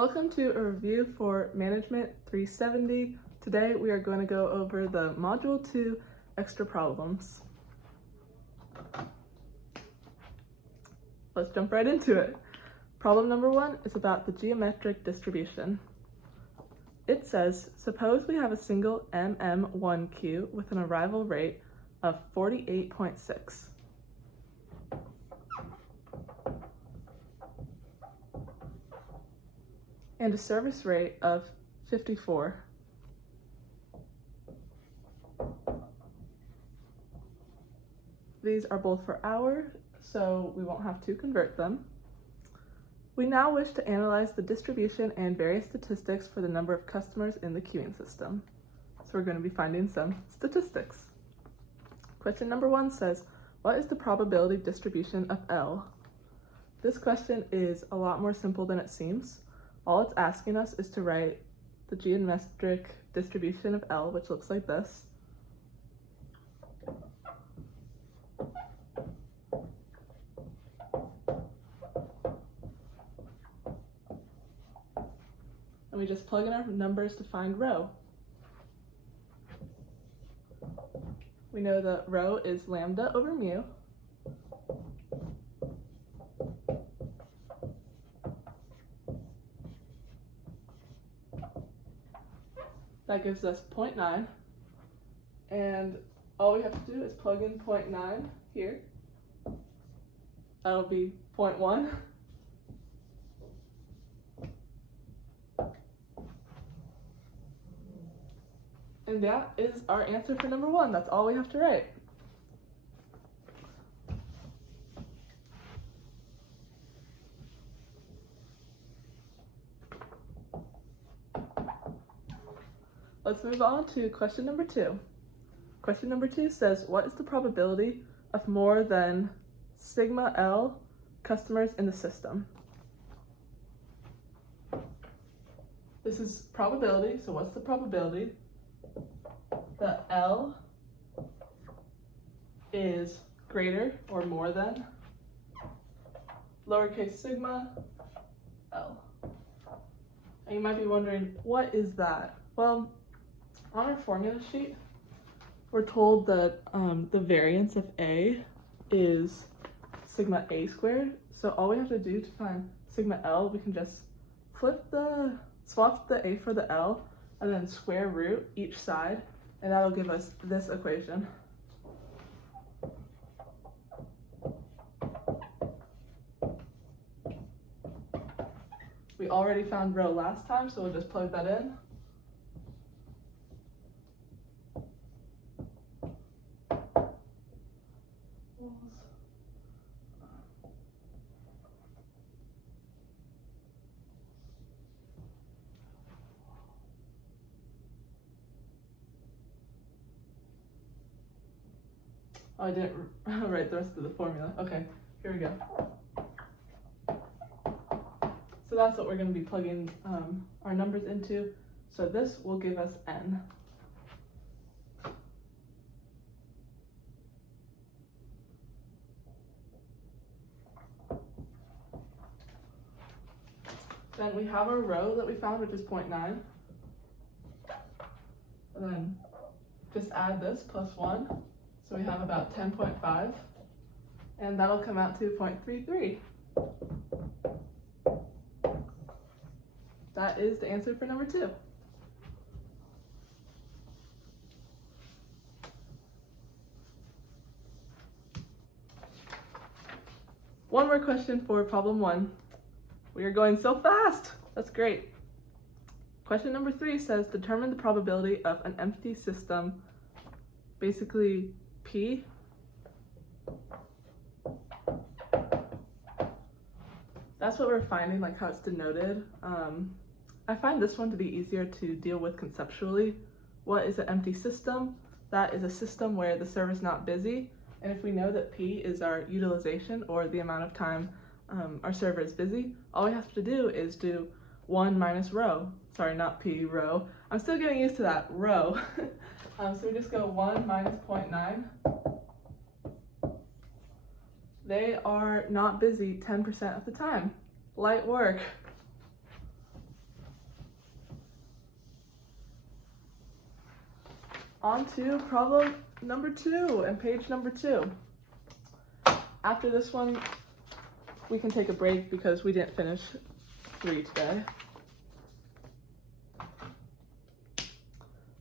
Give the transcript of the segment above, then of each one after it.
Welcome to a review for Management 370. Today we are going to go over the Module 2 extra problems. Let's jump right into it. Problem number 1 is about the geometric distribution. It says, suppose we have a single MM1 queue with an arrival rate of 48.6. and a service rate of 54. These are both for hour, so we won't have to convert them. We now wish to analyze the distribution and various statistics for the number of customers in the queuing system. So we're going to be finding some statistics. Question number 1 says, what is the probability distribution of L? This question is a lot more simple than it seems. All it's asking us is to write the geometric distribution of L, which looks like this. And we just plug in our numbers to find rho. We know that rho is lambda over mu. That gives us 0.9, and all we have to do is plug in 0.9 here. That'll be 0.1. And that is our answer for number 1. That's all we have to write. Let's move on to question number 2. Question number 2 says, what is the probability of more than sigma L customers in the system? This is probability, so what's the probability that L is greater or more than lowercase sigma L? And you might be wondering, what is that? Well, on our formula sheet, we're told that the variance of A is sigma A squared. So all we have to do to find sigma L, we can just swap the A for the L and then square root each side, and that'll give us this equation. We already found rho last time, so we'll just plug that in. Oh, I didn't write the rest of the formula. Okay, here we go. So that's what we're going to be plugging our numbers into. So this will give us n. Then we have our rho that we found, which is 0.9. And then just add this plus 1. So we have about 10.5. And that'll come out to 0.33. That is the answer for number 2. One more question for problem 1. We are going so fast. That's great. Question number 3 says, determine the probability of an empty system, basically P. That's what we're finding, like how it's denoted. I find this one to be easier to deal with conceptually. What is an empty system? That is a system where the server's not busy. And if we know that P is our utilization, or the amount of time our server is busy, all we have to do is do 1 minus rho. Sorry, not P, rho. I'm still getting used to that, rho. So we just go 1 minus 0.9. They are not busy 10% of the time. Light work. On to problem number 2 and page number 2. After this one, we can take a break because we didn't finish 3 today.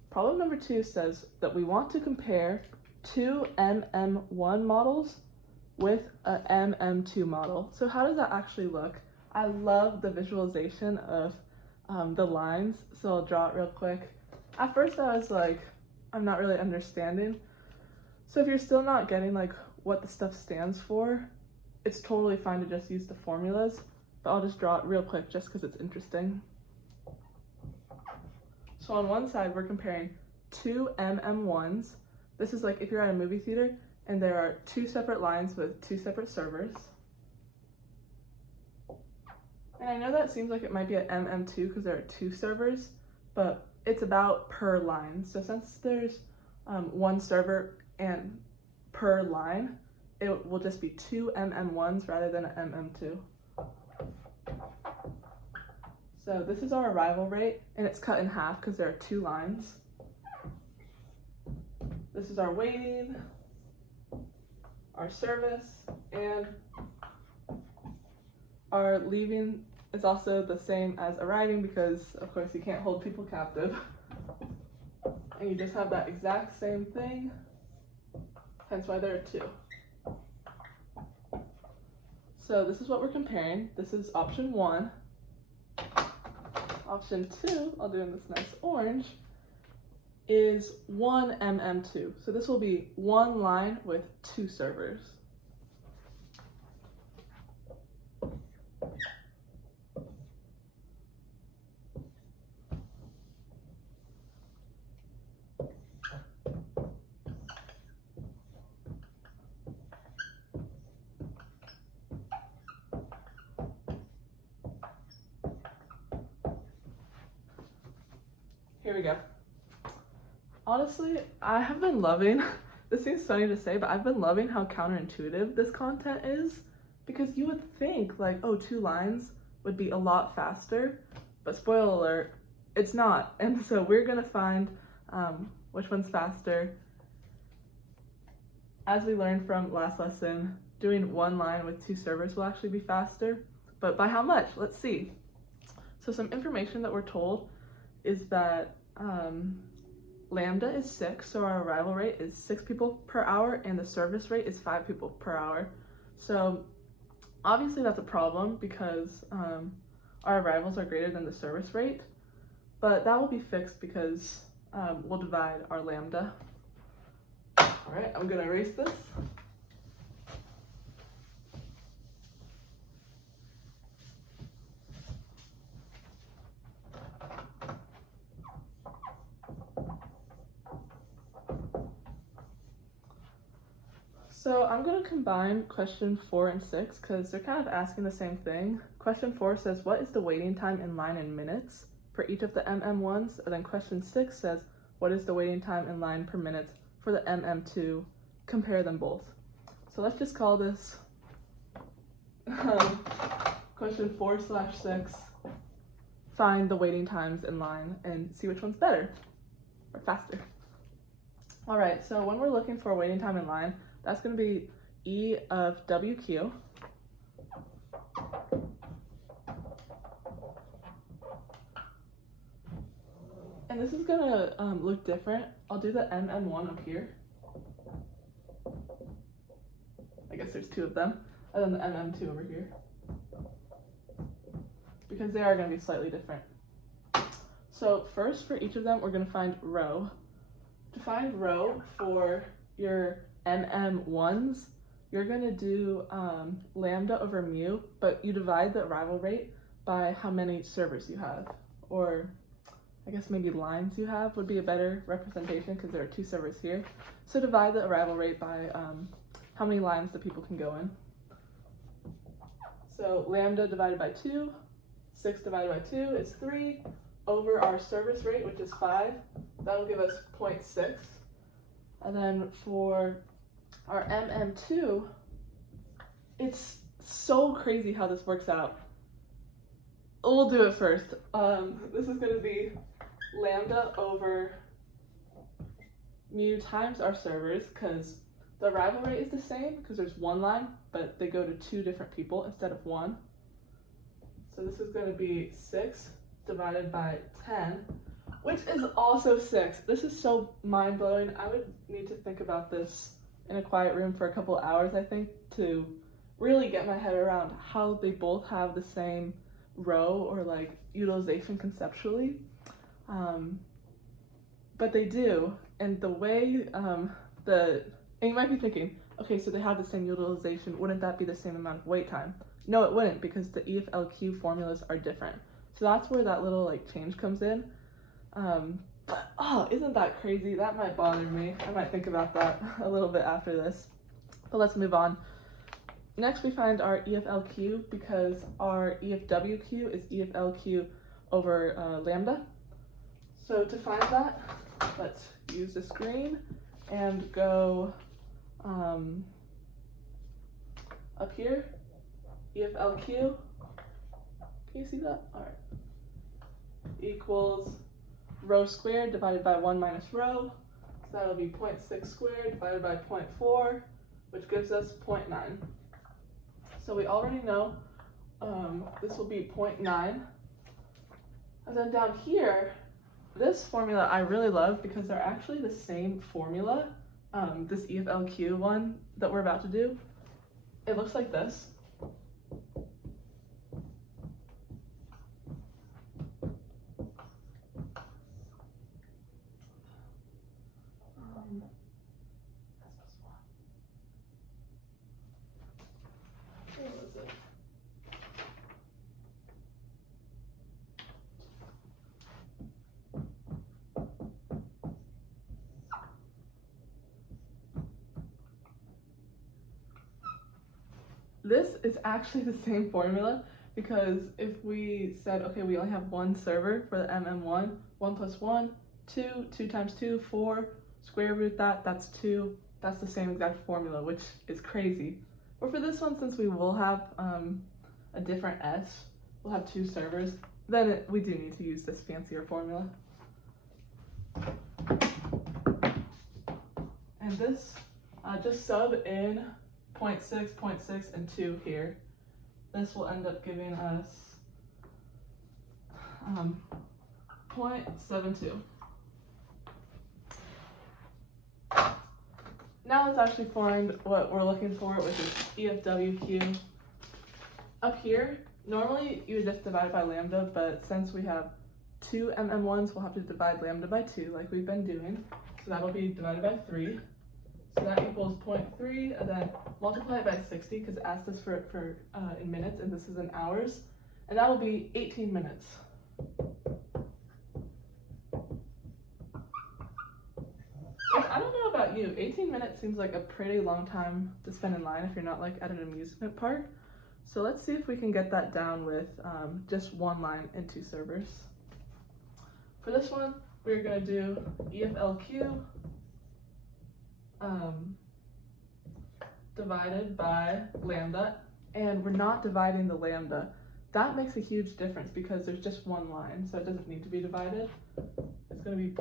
Problem number 2 says that we want to compare 2 MM1 models with a MM2 model. So how does that actually look? I love the visualization of the lines, so I'll draw it real quick. At first I was like, I'm not really understanding. So if you're still not getting like what the stuff stands for, it's totally fine to just use the formulas, but I'll just draw it real quick just because it's interesting. So on one side, we're comparing 2 MM1s. This is like if you're at a movie theater and there are 2 separate lines with 2 separate servers. And I know that seems like it might be an MM2 because there are 2 servers, but it's about per line. So since there's 1 server and per line, it will just be 2 MM1s rather than an MM2. So this is our arrival rate, and it's cut in half because there are 2 lines. This is our waiting, our service, and our leaving is also the same as arriving because, of course, you can't hold people captive. And you just have that exact same thing, hence why there are 2. So this is what we're comparing. This is option 1. Option 2, I'll do in this nice orange, is 1 MM2. So this will be 1 line with 2 servers. Here we go. Honestly, I have been loving, this seems funny to say, but I've been loving how counterintuitive this content is, because you would think like, oh, 2 lines would be a lot faster, but spoiler alert, it's not. And so we're gonna find which one's faster. As we learned from last lesson, doing 1 line with 2 servers will actually be faster, but by how much? Let's see. So some information that we're told is that lambda is 6, so our arrival rate is 6 people per hour, and the service rate is 5 people per hour. So obviously that's a problem because our arrivals are greater than the service rate, but that will be fixed because we'll divide our lambda. All right, I'm gonna erase this. So I'm going to combine question 4 and 6 because they're kind of asking the same thing. Question 4 says, what is the waiting time in line in minutes for each of the MM1s? And then question 6 says, what is the waiting time in line per minute for the MM2? Compare them both. So let's just call this question 4/6, find the waiting times in line and see which one's better or faster. All right, so when we're looking for waiting time in line, that's going to be E of WQ. And this is going to look different. I'll do the MM1 up here. I guess there's 2 of them. And then the MM2 over here. Because they are going to be slightly different. So first, for each of them, we're going to find rho. To find rho for your MM1s, you're going to do lambda over mu, but you divide the arrival rate by how many servers you have, or I guess maybe lines you have would be a better representation because there are 2 servers here. So divide the arrival rate by how many lines the people can go in. So lambda divided by 2, 6 divided by 2 is 3, over our service rate, which is 5, that'll give us 0.6. And then for our MM2, it's so crazy how this works out. We'll do it first. This is going to be lambda over mu times our servers, because the arrival rate is the same because there's one line, but they go to 2 different people instead of 1. So this is going to be 6 divided by 10, which is also 6. This is so mind-blowing. I would need to think about this in a quiet room for a couple hours, I think, to really get my head around how they both have the same row or like utilization conceptually. But they do, and the way and you might be thinking, okay, so they have the same utilization, wouldn't that be the same amount of wait time? No, it wouldn't, because the EFLQ formulas are different. So that's where that little like change comes in. But oh, isn't that crazy? That might bother me. I might think about that a little bit after this. But let's move on. Next we find our EFLQ, because our EFWQ is EFLQ over lambda. So to find that, let's use the screen and go up here, EFLQ, can you see that? All right, equals rho squared divided by 1 minus rho, so that'll be 0.6 squared divided by 0.4, which gives us 0.9. So we already know this will be 0.9, and then down here, this formula I really love because they're actually the same formula, this EFLQ one that we're about to do. It looks like this. This is actually the same formula, because if we said, okay, we only have one server for the MM1, 1 plus 1, 2, 2 times 2, 4, square root that, that's 2. That's the same exact formula, which is crazy. But for this one, since we will have a different S, we'll have 2 servers, then we do need to use this fancier formula. And this, just sub in 0.6, 0.6, and 2 here. This will end up giving us 0.72. Now let's actually find what we're looking for, which is EFWQ. Up here, normally you would just divide by lambda, but since we have 2 MM1s, we'll have to divide lambda by 2, like we've been doing. So that'll be divided by 3. So that equals 0.3, and then multiply it by 60, because it asked us for in minutes, and this is in hours. And that will be 18 minutes. Which, I don't know about you, 18 minutes seems like a pretty long time to spend in line if you're not like at an amusement park. So let's see if we can get that down with just 1 line and 2 servers. For this one, we're going to do EFLQ divided by lambda, and we're not dividing the lambda. That makes a huge difference because there's just 1 line, so it doesn't need to be divided. It's going to be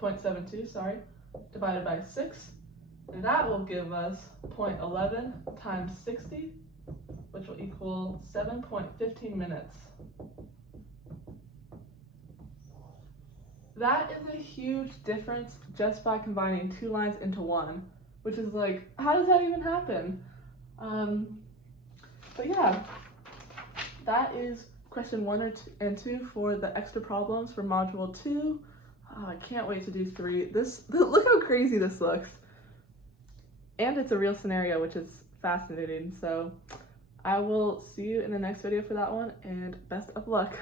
0.72, sorry, divided by 6, and that will give us 0.11 times 60, which will equal 7.15 minutes. That is a huge difference just by combining 2 lines into 1, which is like, how does that even happen? But yeah, that is question 1 and 2 for the extra problems for module 2. I can't wait to do 3. Look how crazy this looks. And it's a real scenario, which is fascinating. So I will see you in the next video for that one, and best of luck.